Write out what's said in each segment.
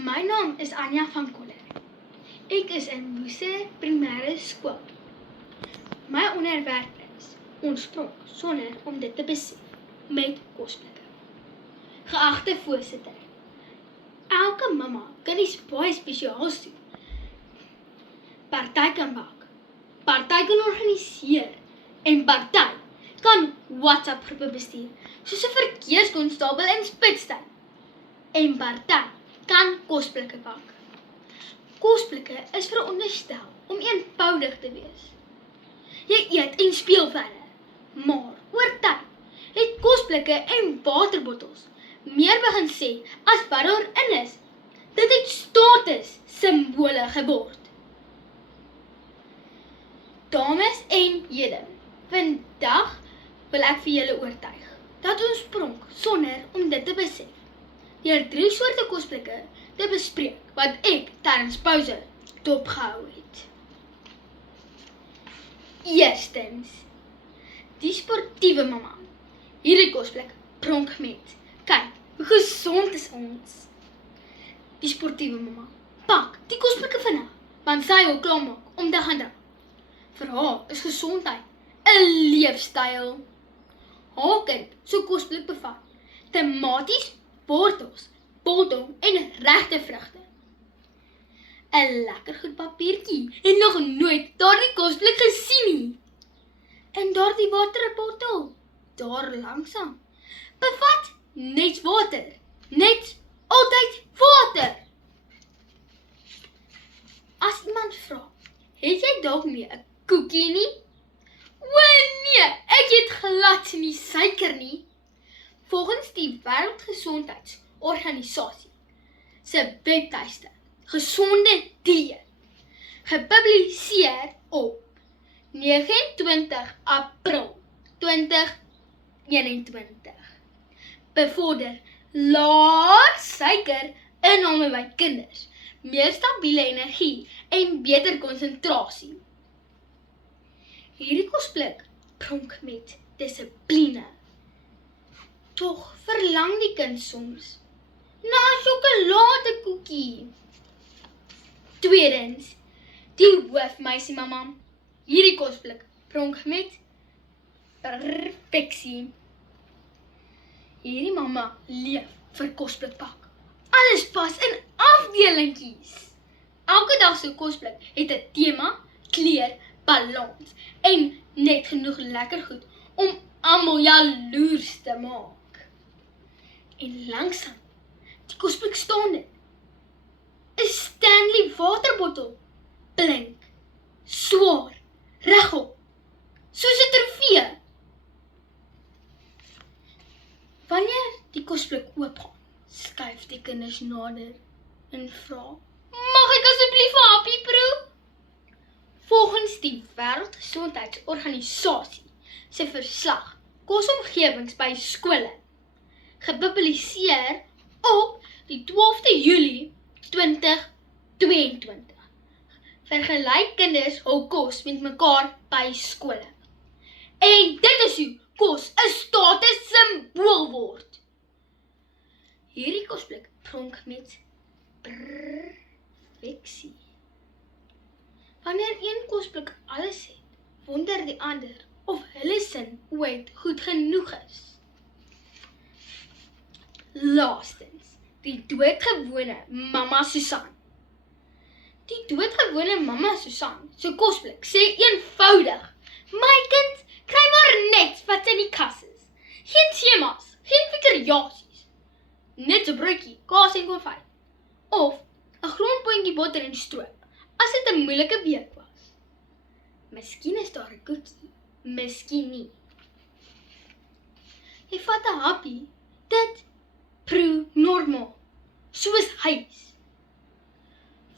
My naam is Anja van Koller. Ek is in Woeste Primêre Skool. My onderwerp is ons sprong sonder om dit te besef met kosblikke. Geagte voorsitter, elke mamma kan iets baie spesiaals doen. Party kan bak, party kan organiseer en party kan WhatsApp groepe bestuur, soos 'n verkeerskonstabel in Spitstein. En party kan kosblikke bak. Kosblikke is veronderstel om eenvoudig te wees. Jy eet en speel verder, maar oor tyd het kosblikke en waterbottels meer begin sê as wat daarin is. Dit het status simbole geword. Dames en here, vandag wil ek vir julle oortuig dat ons pronk sonder om dit te besef. Deur 3 soorte kosblikke te bespreek wat ek tydens pouse dopgehou het. Eerstens, die sportiewe mamma. Hierdie kosblik pronk met, kyk, hoe gesond is ons. Die sportiewe mamma pak die kosblikke vinnig, want sy wil klaarmaak om te gaan dra. Vir haar is gesondheid 'n leefstyl. Haar kind so kosblik bevat tomaties, wortels, biltong en regte vrugte. 'n lekker goed papiertjie het nog nooit daardie kosblik gesien nie. En daardie waterbottel, daar langsaan, bevat net water, net altyd water. As iemand vra, het jy dalk nie 'n koekie nie? O nee, ek het glad nie suiker nie. Volgens die Wêreldgesondheidsorganisasie se webtuiste Gesonde Dieet, gepubliseer op 29 April 2021, bevorder laer suiker inname by kinders, meer stabiele energie en beter konsentrasie. Hierdie kosblik pronk met dissipline. Tog verlang die kind soms na 'n sjokoladekoekie. Tweedens, die hoofmeisie mamma. Hierdie kosblik pronk met perfeksie. Hierdie mamma leef vir kosblikpak. Alles pas in afdelingkies. Elke dag se kosblik het 'n tema, kleur, balans en net genoeg lekker goed om almal jaloers te maak. En langsaan, die kosblik staan dit. 'n Stanley waterbottel, blink, swaar, regop, soos 'n trofee. Wanneer die kosblik oopgaan, skuif die kinders nader en vra, mag ek asseblief 'n happie proe? Volgens die Wêreldgesondheidsorganisasie se verslag Kosomgewings by skole, gepubliseer op die 12de Julie 2022, vergelyk kinders hul kos met mekaar by skole. En dit is hoe kos 'n status simbool word. Hierdie kosblik pronk met perfeksie. Wanneer een kosblik alles het, wonder die ander of hulle sin ooit goed genoeg is. Laastens, die doodgewone mamma Susan. Die doodgewone mamma Susan se kosblik sê eenvoudig, my kind, kry maar net wat in die kas is. Geen skemas, geen variasies. Net 'n broodjie, kaas en konfyt. Of 'n grondpotjie botter en stroop, as dit 'n moeilike week was. Miskien is daar 'n koekie, miskien nie. Jy vat 'n happie, dit proe normaal, soos huis.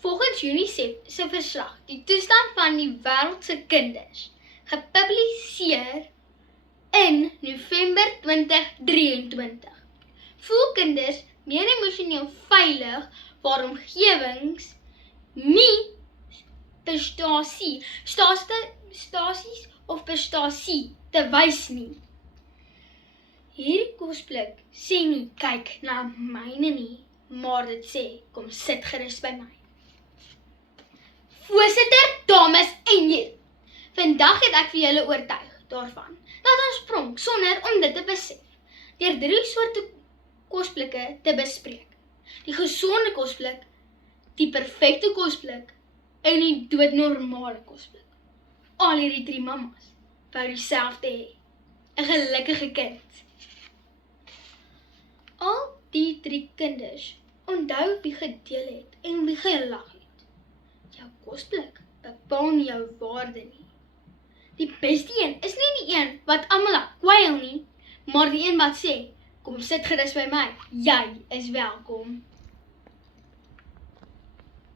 Volgens UNICEF se verslag, die toestand van die wêreld se kinders, gepubliseer in November 2023, voel kinders meer emosioneel veilig waar omgewings nie stasies of prestasie te wys nie. Hierdie kosblik sê nie kyk na myne nie, maar dit sê, kom sit gerus by my. Voorsitter, dames en here, vandag het ek vir julle oortuig daarvan, dat ons pronk sonder om dit te besef, deur 3 soorte kosblikke te bespreek. Die gesonde kosblik, die perfekte kosblik en die doodnormale kosblik. Al hierdie 3 mammas wou dieselfde hê, 'n gelukkige kind. Al die 3 kinders onthou wie gedeel het en wie gelag het. Jou kosblik bepaal nie jou waarde nie. Die beste een is nie die een wat almal kwyl nie, maar die een wat sê, kom sit gerus by my, jy is welkom.